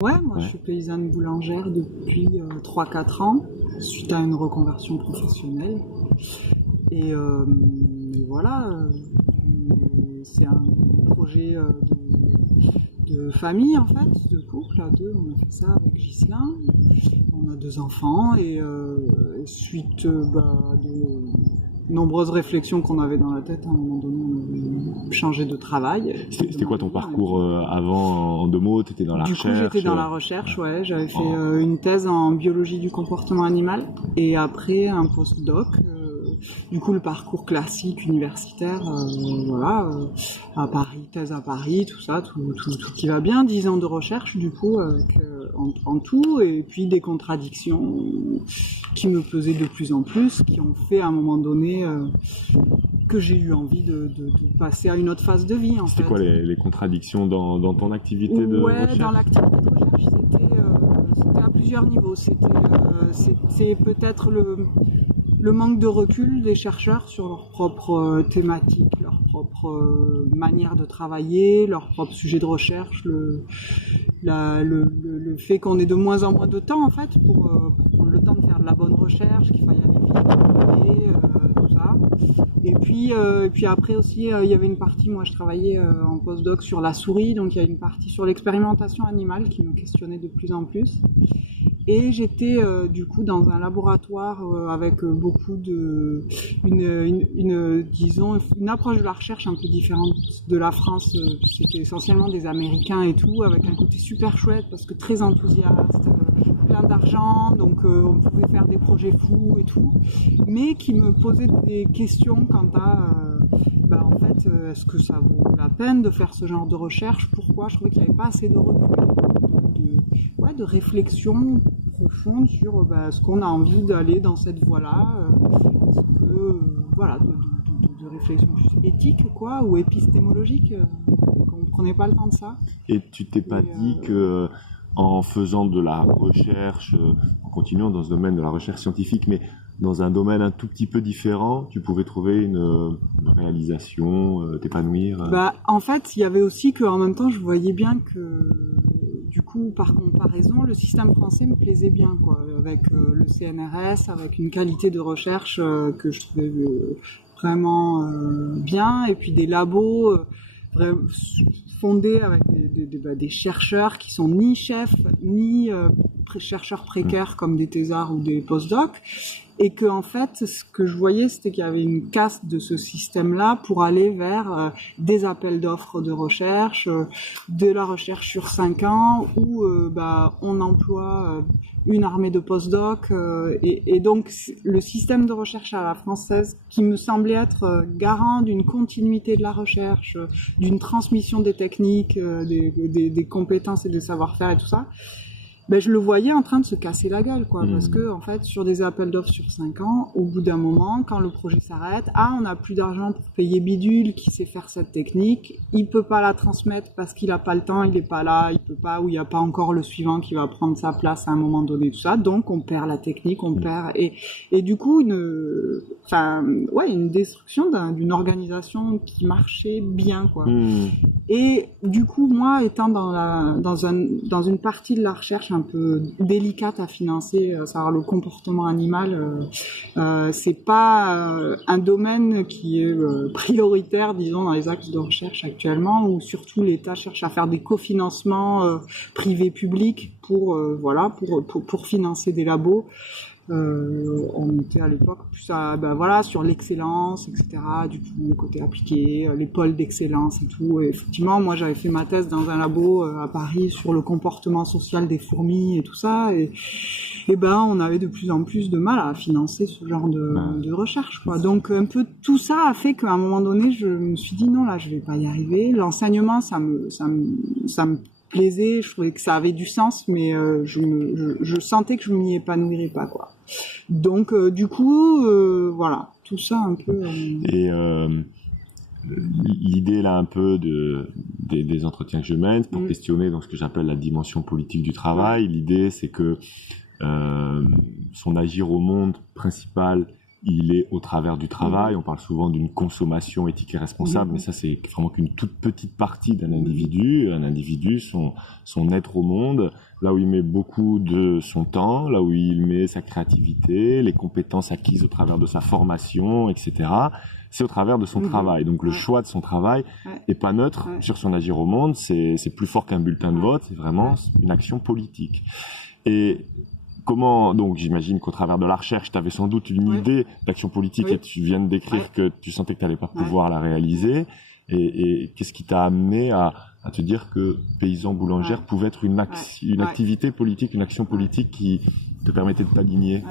Ouais, moi Ouais. je suis paysanne boulangère depuis 3-4 ans, suite à une reconversion professionnelle. Et voilà, c'est un projet de famille en fait, de couple à deux. On a fait ça avec Ghislain. On a 2 enfants et suite de nombreuses réflexions qu'on avait dans la tête, à un moment donné, on a changé de travail. C'était quoi ton parcours avant, en 2 mots? T'étais dans la Du coup, recherche? j'étais dans la recherche, ouais. J'avais fait une thèse en biologie du comportement animal et après un postdoc. Du coup, le parcours classique universitaire, voilà, à Paris, thèse à Paris, tout ça, tout qui va bien. 10 ans de recherche, du coup, en tout, et puis des contradictions qui me pesaient de plus en plus, qui ont fait à un moment donné que j'ai eu envie de passer à une autre phase de vie. C'était quoi les contradictions dans ton activité de recherche? Dans l'activité de recherche, c'était à plusieurs niveaux. C'est peut-être le manque de recul des chercheurs sur leurs propres thématiques, leur propre manière de travailler, leur propre sujet de recherche, le fait qu'on ait de moins en moins de temps en fait pour prendre le temps de faire de la bonne recherche, qu'il faille aller vite, tout ça. Et puis après aussi, il y avait une partie, moi je travaillais en postdoc sur la souris, donc il y a une partie sur l'expérimentation animale qui me questionnait de plus en plus. Et j'étais du coup dans un laboratoire avec beaucoup de disons une approche de la recherche un peu différente de la France. C'était essentiellement des Américains et tout, avec un côté super chouette parce que très enthousiaste, plein d'argent, donc on pouvait faire des projets fous et tout, mais qui me posait des questions quant à en fait, est-ce que ça vaut la peine de faire ce genre de recherche? Pourquoi? Je trouvais qu'il n'y avait pas assez de recul, de réflexion profonde sur est-ce qu'on a envie d'aller dans cette voie-là, est-ce que voilà, de réflexion plus éthique quoi, ou épistémologique, qu'on ne prenait pas le temps de ça. Et tu t'es pas dit que en faisant de la recherche, en continuant dans ce domaine de la recherche scientifique, mais dans un domaine un tout petit peu différent, tu pouvais trouver une réalisation, t'épanouir? En fait, il y avait aussi qu'en même temps, je voyais bien que, du coup, par comparaison, le système français me plaisait bien, quoi, avec le CNRS, avec une qualité de recherche que je trouvais vraiment bien, et puis des labos fondés avec des chercheurs qui sont ni chefs, ni chercheurs précaires comme des thésards ou des postdocs, et que en fait, ce que je voyais, c'était qu'il y avait une caste de ce système-là pour aller vers des appels d'offres de recherche, de la recherche sur 5 ans, où on emploie une armée de postdocs, et donc le système de recherche à la française, qui me semblait être garant d'une continuité de la recherche, d'une transmission des techniques, des compétences et des savoir-faire et tout ça, je le voyais en train de se casser la gueule, quoi, parce que en fait, sur des appels d'offres sur 5 ans, au bout d'un moment, quand le projet s'arrête, on n'a plus d'argent pour payer Bidule qui sait faire cette technique, il peut pas la transmettre parce qu'il a pas le temps, il est pas là, il peut pas, ou il y a pas encore le suivant qui va prendre sa place à un moment donné, tout ça, donc on perd la technique, on perd, et du coup, une destruction d'une organisation qui marchait bien, quoi. Et du coup, moi, étant dans une partie de la recherche un peu délicate à financer, savoir le comportement animal, c'est pas un domaine qui est prioritaire, disons, dans les axes de recherche actuellement, où surtout l'État cherche à faire des cofinancements privés-publics pour financer des labos. On était à l'époque plus sur l'excellence, etc. Du coup, le côté appliqué, les pôles d'excellence et tout. Et effectivement, moi, j'avais fait ma thèse dans un labo à Paris sur le comportement social des fourmis et tout ça. Et on avait de plus en plus de mal à financer ce genre de recherche, quoi. Donc, un peu tout ça a fait qu'à un moment donné, je me suis dit non, là, je vais pas y arriver. L'enseignement, ça me plaisait, je trouvais que ça avait du sens, mais je sentais que je m'y épanouirais pas, quoi. Donc du coup, voilà, tout ça un peu. Et l'idée là un peu des entretiens que je mène pour questionner donc ce que j'appelle la dimension politique du travail. L'idée c'est que son agir au monde principal il est au travers du travail. On parle souvent d'une consommation éthique et responsable, mais ça, c'est vraiment qu'une toute petite partie d'un individu. Un individu, son être au monde, là où il met beaucoup de son temps, là où il met sa créativité, les compétences acquises au travers de sa formation, etc., c'est au travers de son travail. Donc le choix de son travail est pas neutre sur son agir au monde, c'est plus fort qu'un bulletin de vote, c'est vraiment une action politique. Et comment, donc j'imagine qu'au travers de la recherche, tu avais sans doute une idée d'action politique et tu viens de décrire que tu sentais que tu n'allais pas pouvoir la réaliser. Et qu'est-ce qui t'a amené à te dire que paysan boulangère pouvait être une activité politique, une action politique qui te permettait de t'aligner?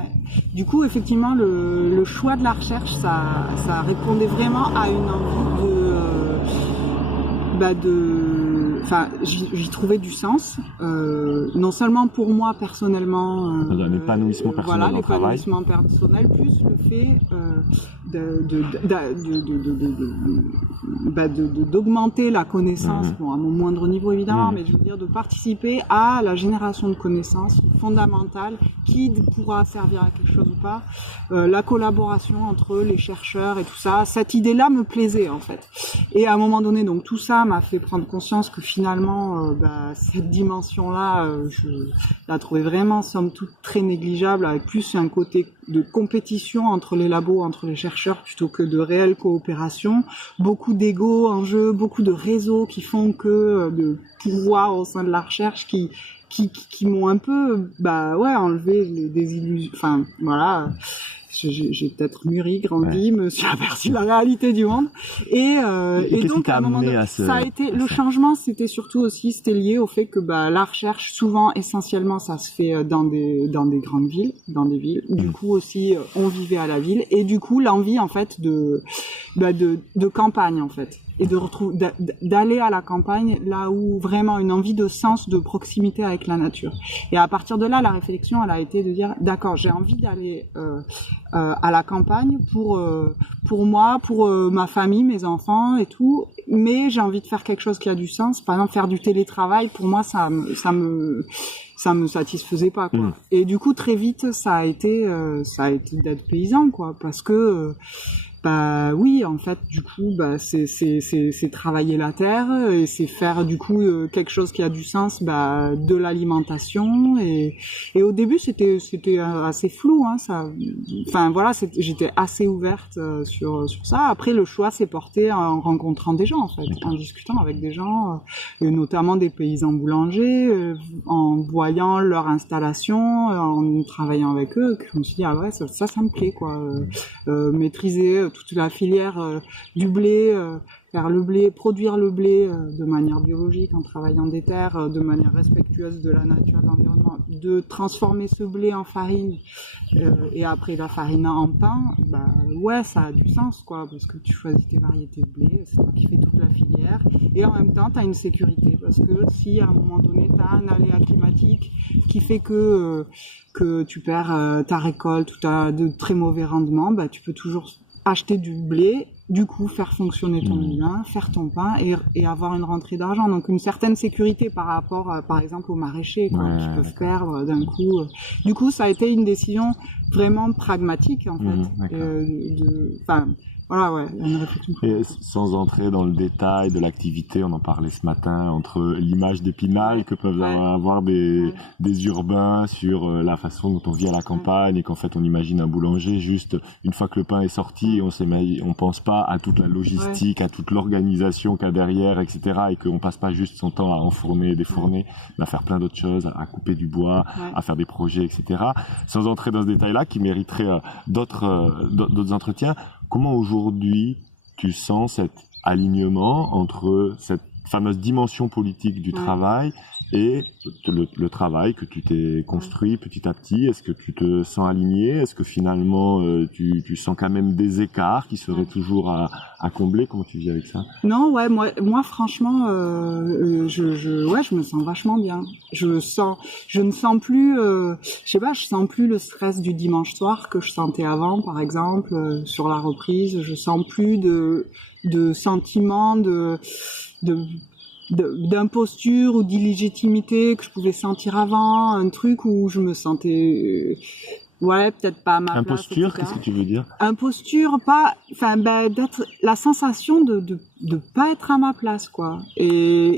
Du coup, effectivement, le choix de la recherche, ça répondait vraiment à une envie j'y trouvais du sens, non seulement pour moi personnellement, un épanouissement personnel dans le travail. L'épanouissement personnel, plus le fait d'augmenter la connaissance, bon, à mon moindre niveau évidemment, mais je veux dire de participer à la génération de connaissances fondamentales qui pourra servir à quelque chose ou pas, la collaboration entre les chercheurs et tout ça, cette idée-là me plaisait en fait. Et à un moment donné, donc tout ça m'a fait prendre conscience que finalement, cette dimension-là, je la trouvais vraiment somme toute très négligeable, avec plus un côté de compétition entre les labos, entre les chercheurs, plutôt que de réelle coopération. Beaucoup d'ego en jeu, beaucoup de réseaux qui font que de pouvoir au sein de la recherche qui m'ont un peu enlevé des illusions. Enfin voilà, j'ai peut-être mûri, grandi, me suis aperçu de la réalité du monde. Et donc, à un moment donné, ça a été, le changement, c'était lié au fait que, la recherche, souvent, essentiellement, ça se fait dans des grandes villes, dans des villes. Du coup, aussi, on vivait à la ville. Et du coup, l'envie, en fait, de campagne, en fait. Et d'aller à la campagne, là où vraiment une envie de sens, de proximité avec la nature. Et à partir de là, la réflexion, elle a été de dire, d'accord, j'ai envie d'aller à la campagne pour moi, pour ma famille, mes enfants et tout, mais j'ai envie de faire quelque chose qui a du sens. Par exemple, faire du télétravail, pour moi, ça me satisfaisait pas, quoi. Et du coup, très vite, ça a été d'être paysan, quoi, parce que oui, en fait, du coup, c'est travailler la terre et c'est faire du coup quelque chose qui a du sens, de l'alimentation et au début c'était assez flou, hein, ça. Enfin voilà, j'étais assez ouverte sur ça. Après, le choix s'est porté en rencontrant des gens, en fait, en discutant avec des gens, et notamment des paysans boulangers, en voyant leur installation, en travaillant avec eux, que je me suis dit ça me plaît, quoi. Maîtriser toute la filière du blé, faire le blé, produire le blé de manière biologique en travaillant des terres, de manière respectueuse de la nature et de l'environnement, de transformer ce blé en farine et après la farine en pain, ça a du sens, quoi, parce que tu choisis tes variétés de blé, c'est toi qui fais toute la filière et en même temps tu as une sécurité, parce que si à un moment donné tu as un aléa climatique qui fait que tu perds ta récolte ou tu as de très mauvais rendements, tu peux toujours acheter du blé, du coup faire fonctionner ton moulin, faire ton pain et avoir une rentrée d'argent. Donc une certaine sécurité par rapport, par exemple, aux maraîchers, qui peuvent perdre d'un coup. Du coup, ça a été une décision vraiment pragmatique, en fait. Une réflexion. Et sans entrer dans le détail de l'activité, on en parlait ce matin, entre l'image d'Épinal que peuvent avoir des urbains sur la façon dont on vit à la campagne et qu'en fait on imagine un boulanger juste une fois que le pain est sorti, on pense pas à toute la logistique, à toute l'organisation qu'il y a derrière, etc. et qu'on passe pas juste son temps à enfourner, défourner, mais à faire plein d'autres choses, à couper du bois, à faire des projets, etc. Sans entrer dans ce détail-là qui mériterait d'autres entretiens. Comment aujourd'hui tu sens cet alignement entre cette fameuse dimension politique du travail et le travail que tu t'es construit petit à petit? Est-ce que tu te sens aligné? Est-ce que finalement tu sens quand même des écarts qui seraient toujours à combler? Comment tu vis avec ça? Non, moi franchement, je me sens vachement bien. Je ne sens plus, je sens plus le stress du dimanche soir que je sentais avant, par exemple, sur la reprise. Je sens plus de sentiment d'imposture ou d'illégitimité que je pouvais sentir avant, un truc où je me sentais Ouais, peut-être pas à ma place. Imposture, etc. qu'est-ce que tu veux dire? Imposture, pas, enfin, d'être la sensation de pas être à ma place, quoi. Et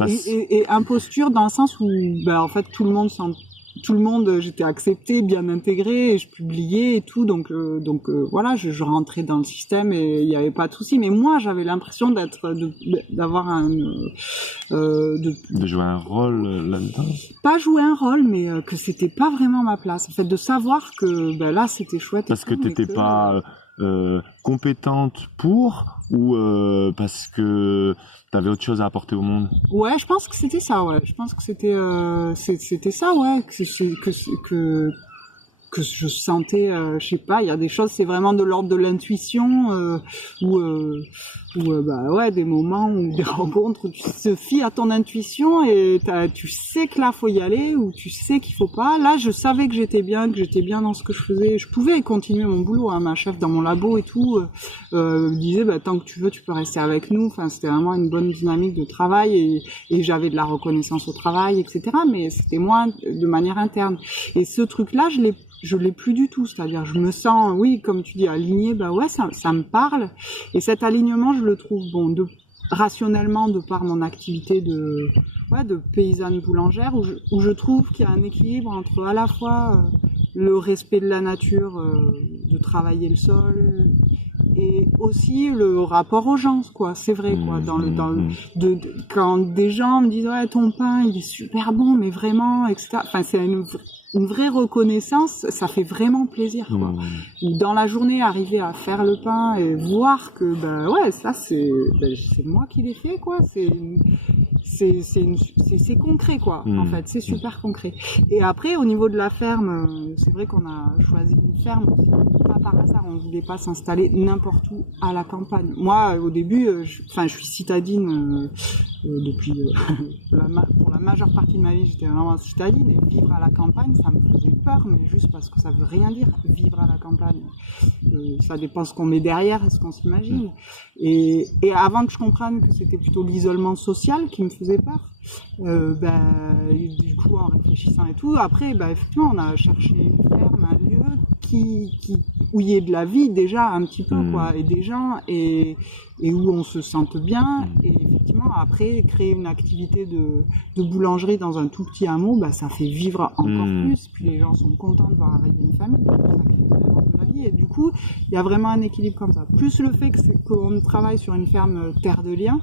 imposture dans le sens où, en fait, tout le monde, j'étais acceptée, bien intégrée, et je publiais et tout, donc voilà, je rentrais dans le système et il n'y avait pas de souci. Mais moi, j'avais l'impression d'avoir de jouer un rôle là-dedans. Pas jouer un rôle, mais que c'était pas vraiment ma place. En fait, de savoir que là, c'était chouette. Parce que t'étais pas compétente pour, ou parce que t'avais autre chose à apporter au monde? Ouais, je pense que c'était ça, ouais. Je pense que c'était ça, ouais. Que je sentais, je sais pas, il y a des choses, c'est vraiment de l'ordre de l'intuition, ouais, des moments ou des rencontres où tu te fies à ton intuition et tu sais que là faut y aller, ou tu sais qu'il faut pas. Là, je savais que j'étais bien dans ce que je faisais. Je pouvais continuer mon boulot, hein. Ma chef dans mon labo et tout me disait tant que tu veux, tu peux rester avec nous. Enfin, c'était vraiment une bonne dynamique de travail et j'avais de la reconnaissance au travail, etc. Mais c'était moi de manière interne. Et ce truc-là, je l'ai plus du tout, c'est-à-dire je me sens, oui, comme tu dis, alignée, ouais, ça me parle, et cet alignement, je le trouve rationnellement, de par mon activité de paysanne boulangère, où je trouve qu'il y a un équilibre entre à la fois le respect de la nature, de travailler le sol, et aussi le rapport aux gens, quoi. C'est vrai, quoi. Quand des gens me disent, ouais, ton pain, il est super bon, mais vraiment, etc. Enfin, c'est une vraie reconnaissance, ça fait vraiment plaisir, quoi. Dans la journée, arriver à faire le pain et voir que, ouais, ça, c'est moi qui l'ai fait, quoi. C'est concret, quoi. En fait, c'est super concret. Et après, au niveau de la ferme, c'est vrai qu'on a choisi une ferme aussi, pas par hasard. On ne voulait pas s'installer n'importe où à la campagne. Moi, au début, je suis citadine depuis pour la majeure partie de ma vie, j'étais vraiment citadine, et vivre à la campagne, ça me faisait peur, mais juste parce que ça veut rien dire vivre à la campagne. Ça dépend ce qu'on met derrière, ce qu'on s'imagine. Et avant que je comprenne que c'était plutôt l'isolement social qui me faisait peur, du coup, en réfléchissant et tout, après, effectivement, on a cherché une ferme, un lieu où il y ait de la vie déjà un petit peu, quoi, et des gens, et où on se sente bien, et effectivement, après, créer une activité de boulangerie dans un tout petit hameau, ça fait vivre encore plus, puis les gens sont contents de voir arriver une famille, ça crée vraiment de la vie, et du coup, il y a vraiment un équilibre comme ça. Plus le fait qu'on travaille sur une ferme terre de liens,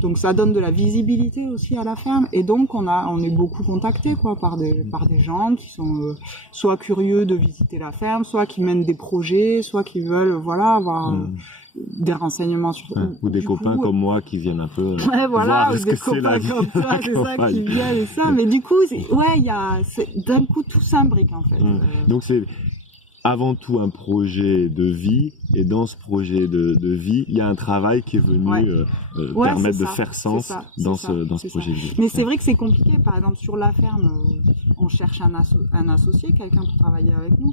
donc ça donne de la visibilité aussi à la ferme, et donc on est beaucoup contacté, quoi, par des gens qui sont soit curieux de visiter la ferme, soit qui mènent des projets, soit qui veulent avoir des renseignements sur ou des copains comme moi qui viennent un peu voir ce que c'est la vie comme toi, c'est ça, qui viennent et ça, mais du coup d'un coup tout s'imbrique, en fait. Donc c'est avant tout un projet de vie, et dans ce projet de vie, il y a un travail qui est venu permettre de faire sens dans ce projet de vie. Mais c'est vrai que c'est compliqué. Par exemple, sur la ferme, on cherche un associé, quelqu'un pour travailler avec nous.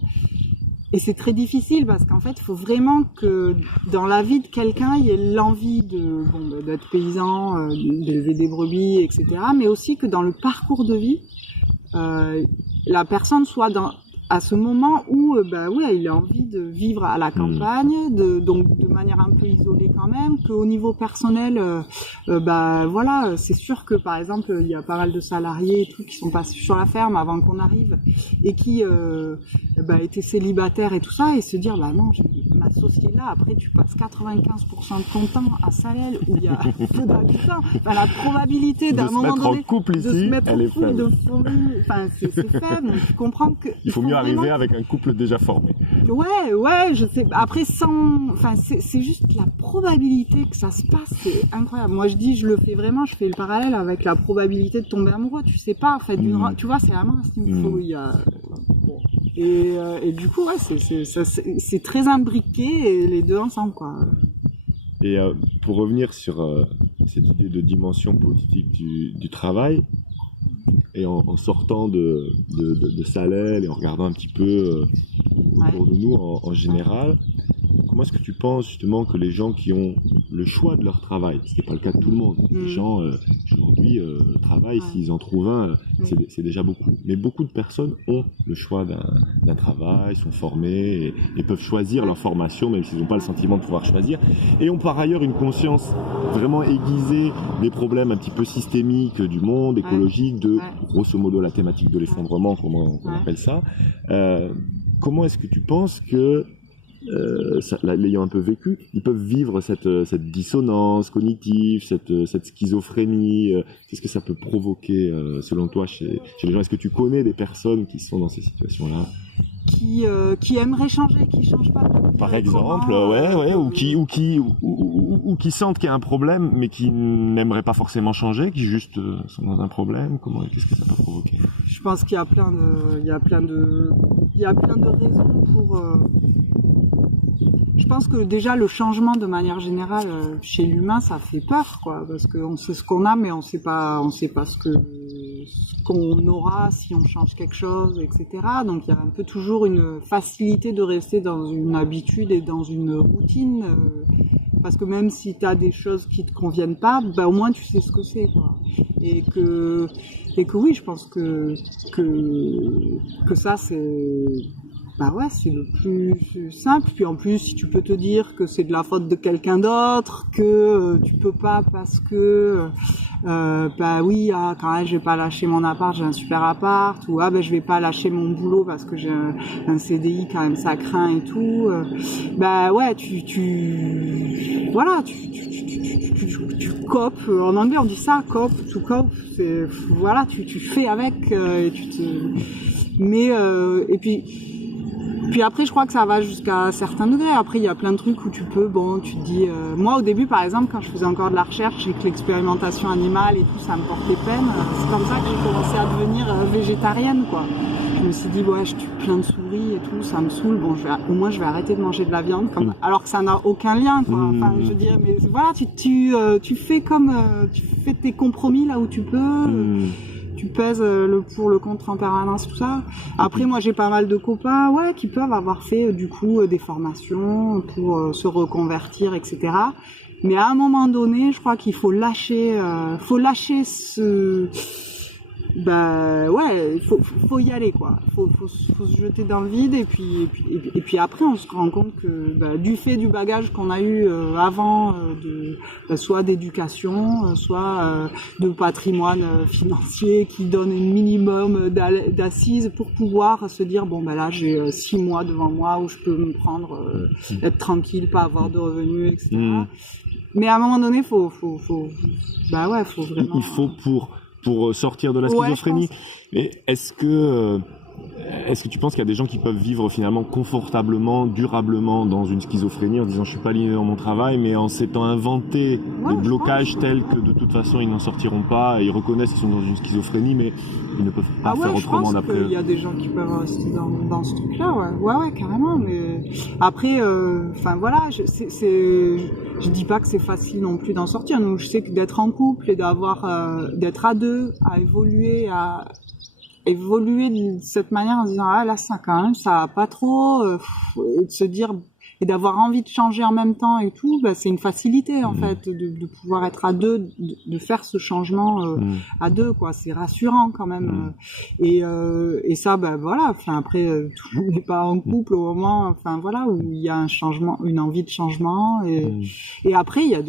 Et c'est très difficile parce qu'en fait, il faut vraiment que dans la vie de quelqu'un, il y ait l'envie d'être paysan, d'élever des brebis, etc. Mais aussi que dans le parcours de vie, la personne soit à ce moment où il a envie de vivre à la campagne, donc de manière un peu isolée quand même, qu'au niveau personnel, c'est sûr que par exemple il y a pas mal de salariés et tout qui sont passés sur la ferme avant qu'on arrive et qui étaient célibataires et tout ça, et se dire non, je vais m'associer là. Après tu passes 95% de ton temps à Salelles où il y a peu d'habitants. Enfin, la probabilité d'un moment donné de se mettre en couple ici, c'est faible. Tu comprends que il faut mieux arriver avec un couple déjà formé. Ouais, je sais. Après, c'est juste la probabilité que ça se passe, c'est incroyable. Moi, je le fais vraiment, je fais le parallèle avec la probabilité de tomber amoureux. Tu sais pas, en fait, tu vois, c'est vraiment ce qu'il faut. Et du coup, c'est très imbriqué, et les deux ensemble, quoi. Et pour revenir sur cette idée de dimension politique du travail, et en sortant de Salelles et en regardant un petit peu autour de nous en général, comment est-ce que tu penses justement que les gens qui ont le choix de leur travail, ce qui n'est pas le cas de tout le monde, les gens aujourd'hui le travail, s'ils en trouvent un, c'est déjà beaucoup. Mais beaucoup de personnes ont le choix d'un travail, sont formés et peuvent choisir leur formation, même s'ils n'ont pas le sentiment de pouvoir choisir, et ont par ailleurs une conscience vraiment aiguisée des problèmes un petit peu systémiques du monde, écologique, de grosso modo la thématique de l'effondrement, comme on appelle ça. Comment est-ce que tu penses que, l'ayant un peu vécu, ils peuvent vivre cette dissonance cognitive, cette schizophrénie? Qu'est-ce que ça peut provoquer, selon toi, chez les gens? Est-ce que tu connais des personnes qui sont dans ces situations-là? Qui aimeraient changer, qui changent pas. Par exemple, ou qui sentent qu'il y a un problème, mais qui n'aimeraient pas forcément changer, qui juste sont dans un problème. Qu'est-ce que ça peut provoquer? Je pense qu'il y a plein de raisons pour. Je pense que déjà le changement de manière générale chez l'humain, ça fait peur, quoi, parce qu'on sait ce qu'on a, mais on sait pas ce qu'on aura si on change quelque chose, etc. Donc il y a un peu toujours une facilité de rester dans une habitude et dans une routine, parce que même si tu as des choses qui te conviennent pas, bah au moins tu sais ce que c'est, quoi. Et que oui, je pense que ça c'est. Bah ouais, c'est le plus simple. Puis en plus, si tu peux te dire que c'est de la faute de quelqu'un d'autre, que tu peux pas parce que bah oui, quand même, je vais pas lâcher mon appart, j'ai un super appart, ou je vais pas lâcher mon boulot parce que j'ai un CDI quand même, ça craint et tout. Bah ouais, tu copes. En anglais, on dit ça, cope, to cope. C'est voilà, tu fais avec et tu te. Mais et puis après, je crois que ça va jusqu'à un certain degré. Après, il y a plein de trucs où tu te dis... moi, au début, par exemple, quand je faisais encore de la recherche et que l'expérimentation animale et tout, ça me portait peine, c'est comme ça que j'ai commencé à devenir végétarienne, quoi. Je me suis dit, je tue plein de souris et tout, ça me saoule. Bon, au moins, je vais arrêter de manger de la viande, alors que ça n'a aucun lien, quoi. Enfin, je veux dire, mais voilà, tu fais tu fais tes compromis là où tu peux. Tu pèses le pour, le contre en permanence, tout ça. Après, moi, j'ai pas mal de copains, qui peuvent avoir fait, du coup, des formations pour se reconvertir, etc. Mais à un moment donné, je crois qu'il faut lâcher ce... faut y aller, quoi. Faut se jeter dans le vide et puis après on se rend compte que du fait du bagage qu'on a eu avant soit d'éducation, soit de patrimoine financier qui donne un minimum d'assises pour pouvoir se dire là j'ai 6 mois devant moi où je peux me prendre être tranquille, pas avoir de revenus, etc. Mais à un moment donné faut vraiment il faut pour sortir de la schizophrénie. Mais est-ce que tu penses qu'il y a des gens qui peuvent vivre finalement confortablement, durablement dans une schizophrénie en disant je suis pas aligné dans mon travail, mais en s'étant inventé des blocages tels que de toute façon ils n'en sortiront pas et ils reconnaissent qu'ils sont dans une schizophrénie, mais ils ne peuvent pas faire autrement d'après eux? Je pense qu'il y a des gens qui peuvent rester dans ce truc-là, ouais, carrément. Mais après, je dis pas que c'est facile non plus d'en sortir. Donc je sais que d'être en couple et d'être à deux, à évoluer de cette manière en se disant là ça quand même ça va pas trop et de se dire et d'avoir envie de changer en même temps et tout, c'est une facilité en fait de pouvoir être à deux, de faire ce changement à deux, quoi. C'est rassurant quand même. Et ça, après tout le monde n'est pas en couple au moment, où il y a un changement, une envie de changement et après il y a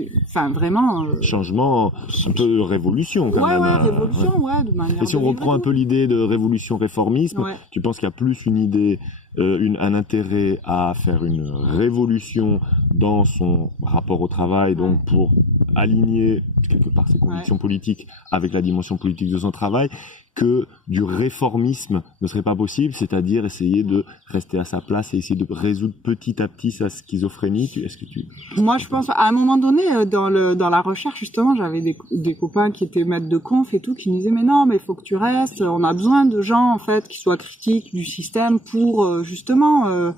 vraiment changement, un peu révolution quand même. Révolution, de manière. Et si on reprend un peu l'idée de révolution réformisme, tu penses qu'il y a plus une idée un intérêt à faire une révolution dans son rapport au travail, donc pour aligner quelque part ses convictions politiques avec la dimension politique de son travail, que du réformisme ne serait pas possible, c'est-à-dire essayer de rester à sa place et essayer de résoudre petit à petit sa schizophrénie. Moi, je pense, à un moment donné, dans la recherche, justement, j'avais des copains qui étaient maîtres de conf et tout, qui me disaient, mais non, mais il faut que tu restes, on a besoin de gens, en fait, qui soient critiques du système pour, justement,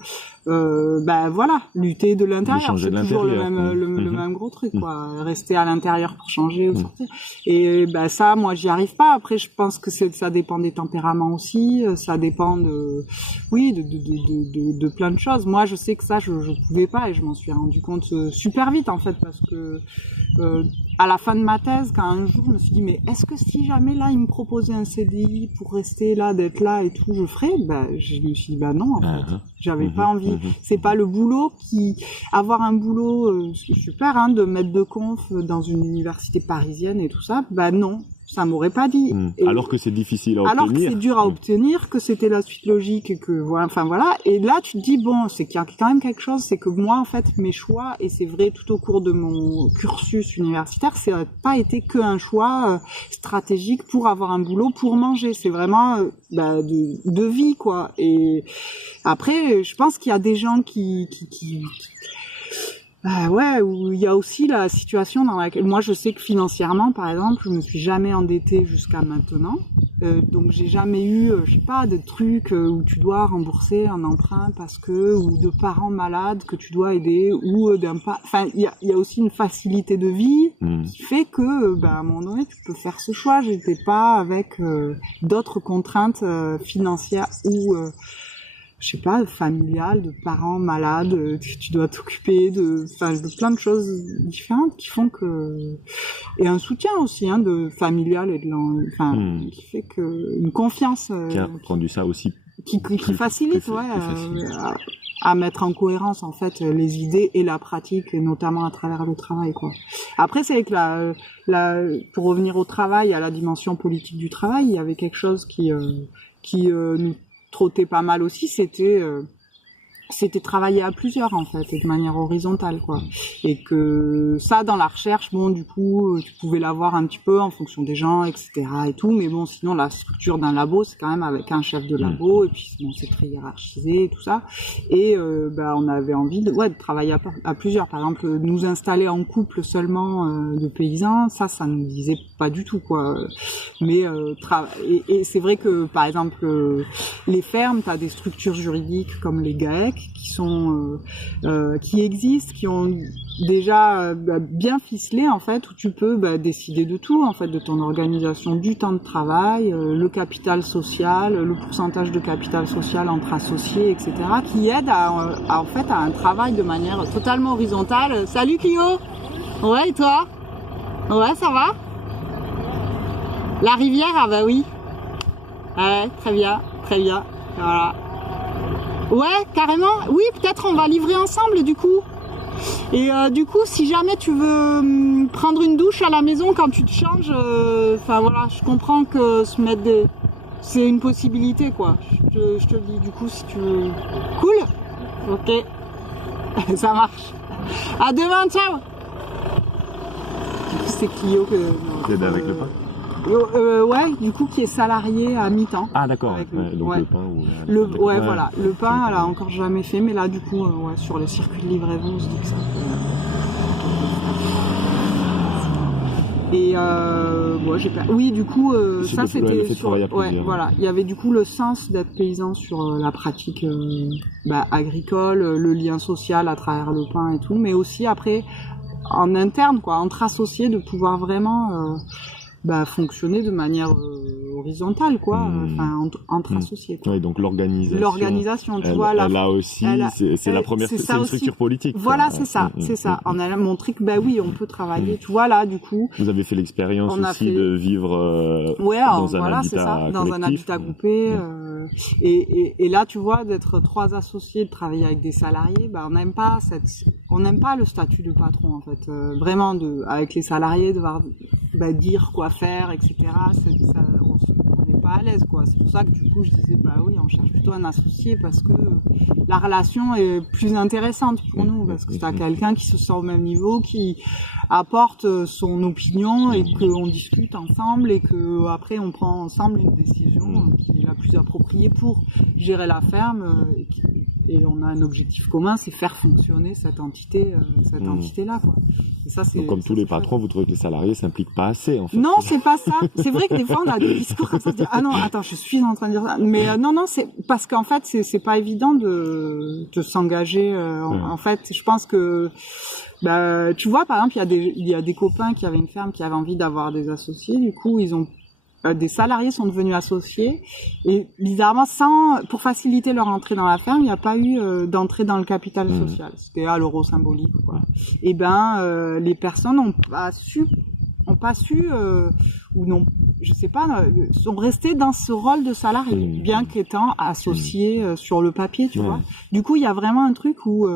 voilà, lutter de l'intérieur, c'est de toujours le même gros truc, quoi. Rester à l'intérieur pour changer ou sortir. Et ça, moi, j'y arrive pas. Après, je pense que ça dépend des tempéraments aussi, ça dépend de plein de choses. Moi, je sais que ça, je pouvais pas, et je m'en suis rendu compte super vite, en fait, parce que à la fin de ma thèse, quand un jour, je me suis dit, mais est-ce que si jamais là, il me proposait un CDI pour rester là, d'être là et tout, je ferais? Je me suis dit, non, en fait. J'avais pas envie. C'est pas le boulot avoir un boulot super, hein, de maître de conf dans une université parisienne et tout ça, non. Ça m'aurait pas dit. Alors que c'est difficile à obtenir. Alors que c'est dur à obtenir, que c'était la suite logique et que voilà. Et là, tu te dis bon, c'est qu'il y a quand même quelque chose, c'est que moi, en fait, mes choix, et c'est vrai tout au cours de mon cursus universitaire, ça n'a pas été qu'un choix stratégique pour avoir un boulot, pour manger. C'est vraiment de vie, quoi. Et après, je pense qu'il y a des gens qui où il y a aussi la situation dans laquelle moi je sais que financièrement par exemple je me suis jamais endettée jusqu'à maintenant, donc j'ai jamais eu de trucs où tu dois rembourser un emprunt ou de parents malades que tu dois aider ou il y a aussi une facilité de vie qui fait que à un moment donné tu peux faire ce choix. J'étais pas avec d'autres contraintes financières ou familial, de parents malades, tu dois t'occuper de plein de choses différentes qui font que, et un soutien aussi, hein, de familial et qui fait que, une confiance, qui a rendu ça aussi, qui facilite, à mettre en cohérence, en fait, les idées et la pratique, et notamment à travers le travail, quoi. Après, c'est que pour revenir au travail, à la dimension politique du travail, il y avait quelque chose qui nous trottait pas mal aussi, c'était travailler à plusieurs, en fait, et de manière horizontale, quoi. Et que ça, dans la recherche, du coup, tu pouvais l'avoir un petit peu en fonction des gens, etc. et tout, mais bon, sinon, la structure d'un labo, c'est quand même avec un chef de labo, et puis c'est très hiérarchisé, et tout ça. Et on avait envie de travailler à plusieurs. Par exemple, nous installer en couple seulement de paysans, ça nous disait pas du tout, quoi. Mais et c'est vrai que, par exemple, les fermes, t'as des structures juridiques comme les GAEC, qui existent, qui ont déjà bien ficelé, en fait, où tu peux décider de tout, en fait, de ton organisation, du temps de travail, le capital social, le pourcentage de capital social entre associés, etc., qui aident à un travail de manière totalement horizontale. Salut Clio! Ouais, et toi? Ouais, ça va? La rivière, ah bah oui. Ouais, très bien, voilà. Ouais, carrément. Oui, peut-être on va livrer ensemble du coup. Et du coup, si jamais tu veux prendre une douche à la maison quand tu te changes, je comprends que se mettre c'est une possibilité, quoi. Je te le dis, du coup, si tu veux. Cool. Ok. Ça marche. À demain, ciao. Du coup, c'est Clio que. T'aides avec le pain? Du coup, qui est salarié à mi-temps. Ah, d'accord. Donc le pain voilà. Le pain, elle a encore jamais fait, mais là, du coup, sur les circuits de livraison, on se dit que ça peut. Et oui, du coup, ça c'était sur. Voilà. Il y avait du coup le sens d'être paysan sur la pratique agricole, le lien social à travers le pain et tout, mais aussi après en interne, quoi, entre associés, de pouvoir vraiment fonctionner de manière horizontale, quoi, entre associés, quoi. Ouais, donc l'organisation, tu vois, là aussi, c'est la première, c'est une structure politique. Voilà, c'est ça. On a montré que on peut travailler, tu vois, là, du coup. Vous avez fait l'expérience aussi de vivre dans un habitat groupé, et là, tu vois, d'être 3 associés, de travailler avec des salariés, on n'aime pas le statut de patron, en fait, vraiment avec les salariés, devoir dire quoi faire, etc. On n'est pas à l'aise, quoi. C'est pour ça que du coup je disais on cherche plutôt un associé, parce que la relation est plus intéressante pour nous, parce que c'est quelqu'un qui se sent au même niveau, qui apporte son opinion, et qu'on discute ensemble, et que après on prend ensemble une décision qui est la plus appropriée pour gérer la ferme, et on a un objectif commun, c'est faire fonctionner cette entité là, quoi. Et ça, Donc, comme tous les patrons, vous trouvez que les salariés s'impliquent pas assez, en fait. Non, c'est pas ça. C'est vrai que des fois, on a des discours comme ça, de dire, ah non, attends, je suis en train de dire ça. Mais non, c'est parce qu'en fait, c'est pas évident de s'engager. En fait, je pense que, bah, tu vois, par exemple, il y a des copains qui avaient une ferme qui avaient envie d'avoir des associés. Du coup, des salariés sont devenus associés et bizarrement, pour faciliter leur entrée dans la ferme, il n'y a pas eu d'entrée dans le capital social. C'était à l'euro symbolique, quoi. Et les personnes n'ont pas su ou non, je sais pas, sont restés dans ce rôle de salarié, bien qu'étant associés sur le papier, tu vois. Du coup, il y a vraiment un truc où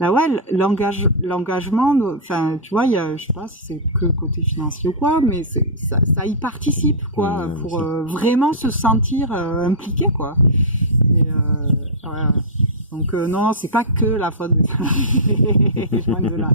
bah ouais, l'engagement, enfin, tu vois, je sais pas si c'est que le côté financier ou quoi, mais ça y participe, quoi, pour vraiment se sentir impliqué, quoi. Et, ouais. Donc non, c'est pas que la faute des salariés. Loin de là.